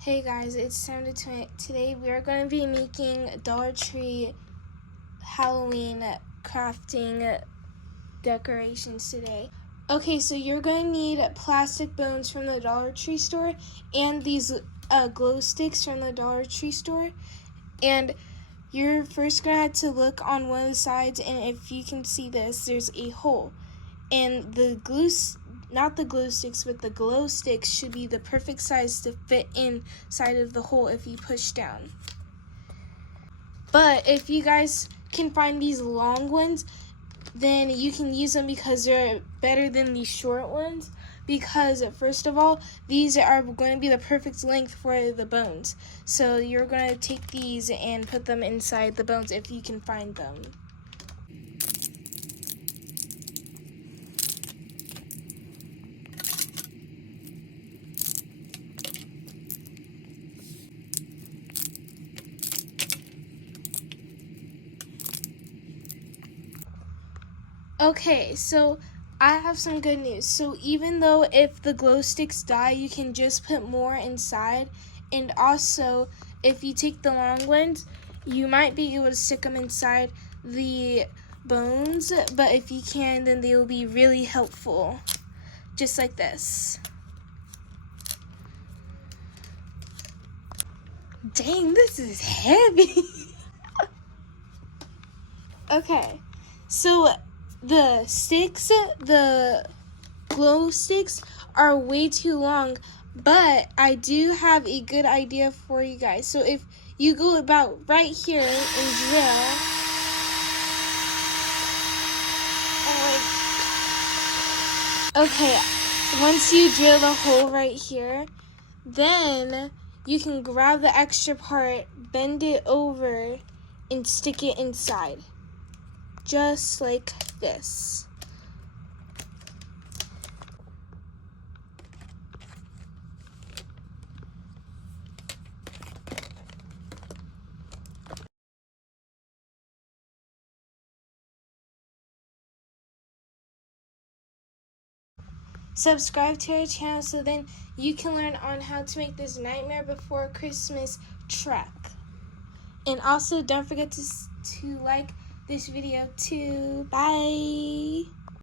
Hey guys, it's time to today we are going to be making Dollar Tree Halloween crafting decorations today. Okay, so you're going to need plastic bones from the Dollar Tree store and these glow sticks from the Dollar Tree store. And you're first going to have to look on one of the sides, and if you can see this, there's a hole. And the not the glue sticks, but the glow sticks should be the perfect size to fit inside of the hole if you push down. But if you guys can find these long ones, then you can use them because they're better than these short ones. Because first of all, these are going to be the perfect length for the bones. So you're going to take these and put them inside the bones if you can find them. Okay, so I have some good news. So even though if the glow sticks die, you can just put more inside. And also, if you take the long ones, you might be able to stick them inside the bones. But if you can, then they will be really helpful. Just like this. Dang, this is heavy. Okay, so the sticks, the glow sticks are way too long, but I do have a good idea for you guys. So if you go about right here and drill, okay, once you drill the hole right here, then you can grab the extra part, bend it over, and stick it inside. Just like this. Subscribe to our channel so then you can learn on how to make this Nightmare Before Christmas truck. And also don't forget to like this video too. Bye!